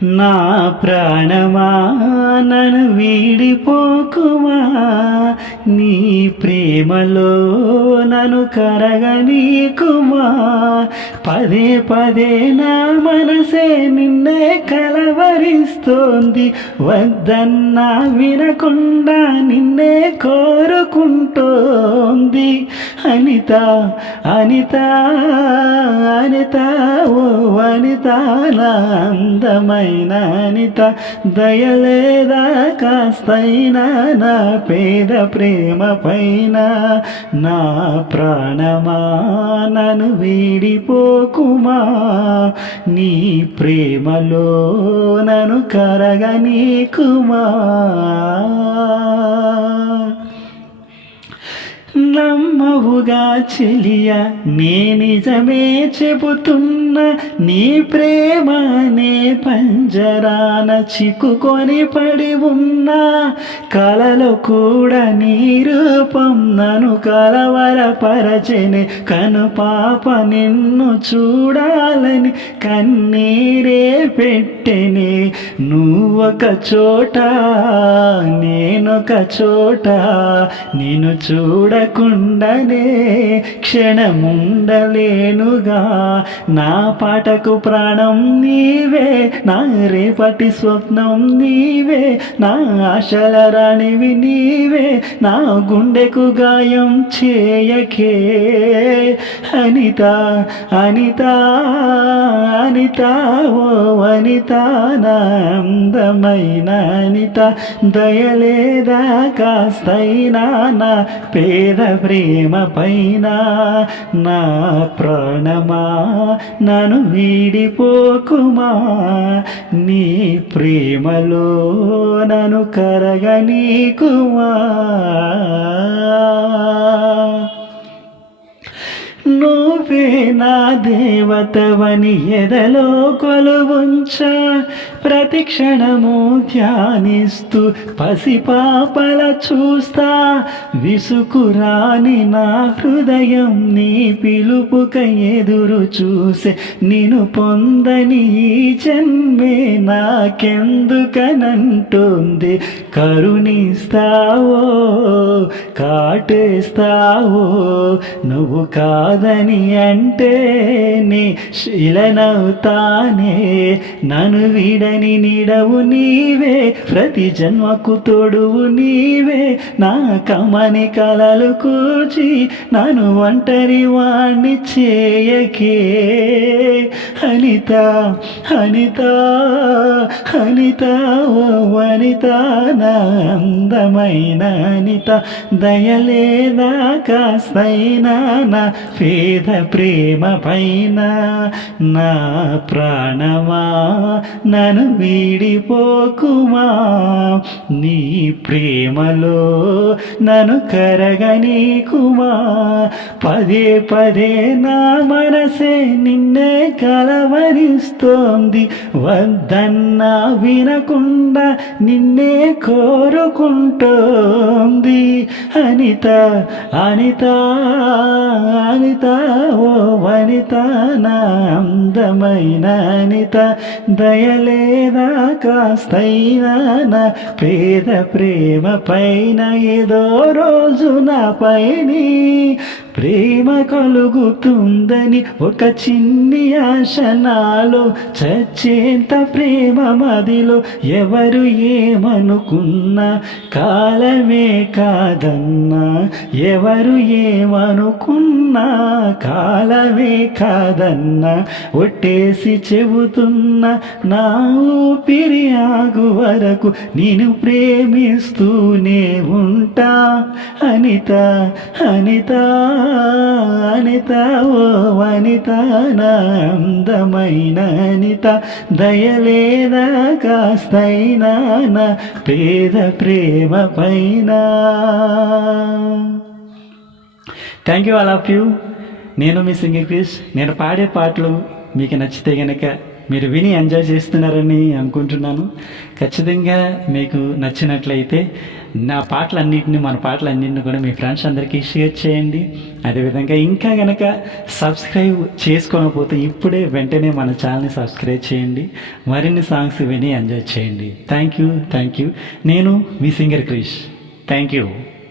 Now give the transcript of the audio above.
నా ప్రాణమా నన్ను వీడిపోకుమా, నీ ప్రేమలో నన్ను కరగనీకుమా. పదే పదే నా మనసే నిన్నే కలవరిస్తోంది, వద్దన్నా వినకుండా నిన్నే కోరుకుంటోంది. అనిత అనిత అనిత ఓ అనిత, నా అందమైన అనిత, దయలేదా కాస్తైనా నా పేద ప్రేమ పైన. నా ప్రాణమా నన్ను వీడిపోకుమా, నీ ప్రేమలో నన్ను కరగనీకుమా. నమ్మవుగా చెలియా, నే నిజమే చెబుతున్నా, నీ ప్రేమ నే పంజరాన చిక్కుకొని పడి ఉన్నా. కలలో కూడా నీ రూపం నన్ను కలవరపరచెనే, కను పాప నిన్ను చూడాలని కన్నీరే పెట్టెనే. నువ్వొక చోట నేనొక చోట, నిన్ను చూడకుండానే క్షణముండలేనుగా. నా పాటకు ప్రాణం నీవే, నా రేపటి స్వప్నం నీవే, నా ఆశల రాణివి నీవే, నా గుండెకు గాయం చేయకే. అనిత అనిత అనిత ఓ అనిత, నా అందమైన అనిత, దయలేదా కాస్తైనా నా పేద ప్రేమ పైన. నా ప్రాణమా నన్ను వీడిపోకుమా, నీ ప్రేమలో నన్ను కరగనీకుమా. నువ్వే నా దేవతవని ఎదలో కొలువుంచా, ప్రతి క్షణము ధ్యానిస్తూ పసిపాపల చూస్తా. విసుకురాని నా హృదయం నీ పిలుపుకై ఎదురు చూసే, నిన్ను పొందని ఈ జన్మే నాకెందుకనంటుంది. కరుణిస్తావో కాటేస్తావో, నువ్వు కాదని అంటే నీ శిలనవుతానే. నన్ను వీడని నీడవు నీవే, ప్రతి జన్మకు తోడువు నీవే. నా కమని కలలు కూర్చి నన్ను ఒంటరి వాణ్ణి చేయకే. అనిత అనిత అనిత ఓ అనిత, నా అందమైన అనిత, దయలేదా కాస్తైనా నా పేద ప్రేమ పైన. నా ప్రాణమా నన్ను వీడిపోకుమా, నీ ప్రేమలో నన్ను కరగనీకుమా. పదే పదే నా మనసే నిన్నే కలవరిస్తోంది, వద్దన్నా వినకుండా నిన్నే కోరుకుంటోంది. అనిత అనిత అనిత ఓ అనిత, నా అందమైన అనిత, దయలేదా కాస్తైనా నా పేద ప్రేమ పైన. ఏదో రోజు నా పైని ప్రేమ కలుగుతుందని ఒక చిన్ని ఆశ నాలో, చచ్చేంత ప్రేమ మదిలో. ఎవరు ఏమనుకున్నా కాలమే కాదన్నా, ఎవరు ఏమనుకున్నా కాలమే కాదన్నా. ఒట్టేసి చెబుతున్నా నా ఊపిరి ఆగు వరకు నేను ప్రేమిస్తూనే ఉంటా. అనిత అనిత అనిత ఓ అనిత, నా అందమైన అనిత, దయలేదా కాస్తైనా నా పేద ప్రేమ పైన. Thank you, all of you. నేను మీ సింగర్ క్రిష్. నేను పాడే పాటలు మీకు నచ్చితే గనక మీరు విని ఎంజాయ్ చేస్తున్నారని అనుకుంటున్నాను. ఖచ్చితంగా మీకు నచ్చినట్లయితే నా పాటలన్నింటినీ మన పాటలన్నింటినీ కూడా మీ ఫ్రెండ్స్ అందరికీ షేర్ చేయండి. అదేవిధంగా ఇంకా కనుక సబ్స్క్రైబ్ చేసుకోకపోతే ఇప్పుడే వెంటనే మన ఛానల్ని సబ్స్క్రైబ్ చేయండి. మరిన్ని సాంగ్స్ విని ఎంజాయ్ చేయండి. Thank you. నేను మీ సింగర్ క్రిష్. Thank you.